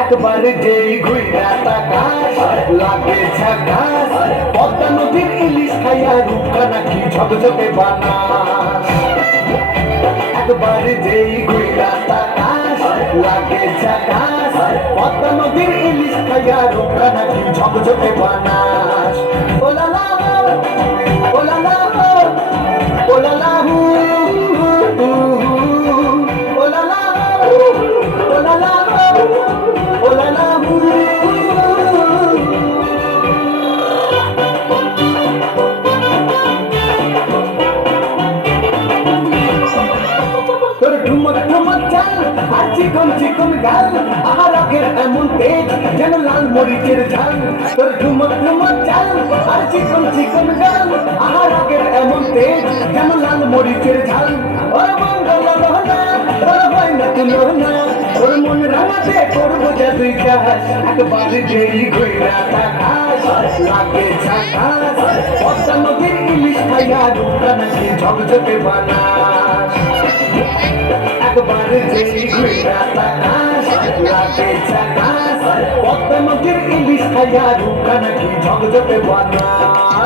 একবার যেই ঘুইরা তাকাস লাগে ঝাকাস পদ্মা নদীর ইলিশ খাইয়া রূপা নাকি ঝকঝকে বানাস। একবার যেই ঘুইরা তাকাস লাগে ঝাকাস পদ্মা নদীর ইলিশ খাইয়া রূপা নাকি ঝকঝকে বানাস। ওলালা ওলালা ওলালা ওলালা ওলালা ওলালা তোর ঠুমক ঠুমক চাল আর চিকন চিকন গাল আহার আগের এমন তেজ যেন লাল মরিচের ঝাল। তোর ঠুমক ঠুমক চাল আর চিকন চিকন গাল আহার আগের এমন তেজ যেন লাল মরিচের ঝাল। ওর মঙ্গল না তোর হয় না তুলনা তোর মন রাঙাতে করবো জাদুই কাজ। একবার যেই ঘুইরা তাকাস লাগে ঝাকাস পদ্মা নদীর ইলিশ খাইয়া রূপা নাকি ঝকঝকে বানাস। একবার যেই ঘুইরা তাকাস লাগে ঝাকাস পদ্মা নদীর ইলিশ খাইয়া রূপা নাকি ঝকঝকে বানাস।